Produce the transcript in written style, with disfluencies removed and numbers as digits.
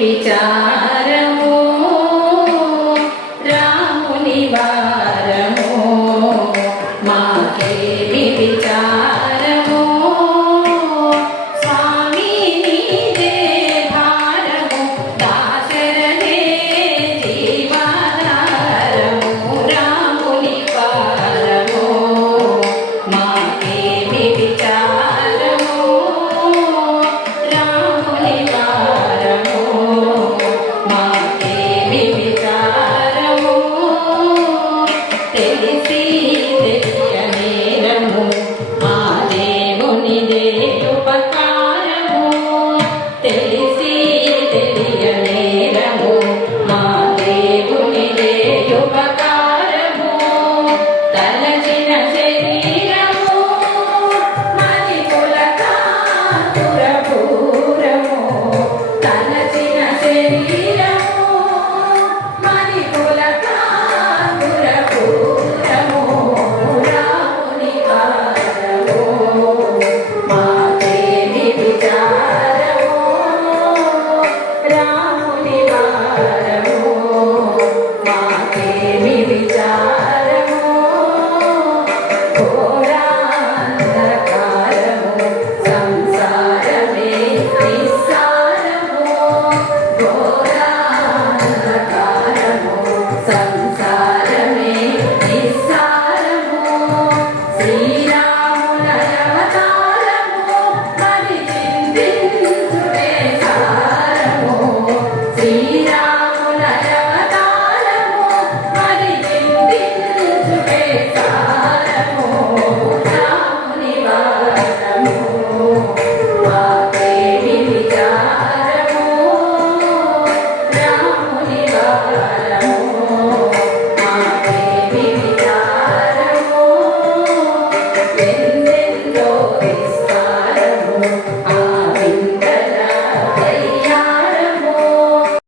విచారము రాముని వారము మాకేమి విచారము స్వామి నీదే భారము దాశరథే జీవాధారము రాముని వారము మాకేమి విచారము రాముని వారము మాకేమి విచారము తెలిసి తెలియనేరము మా దేవునిదే ఉపకారము తెలిసి తెలియనేరము మా దేవునిదే ఉపకారము తలచిన శరీరము మది పులకాతురపూరము తలచిన శరీరము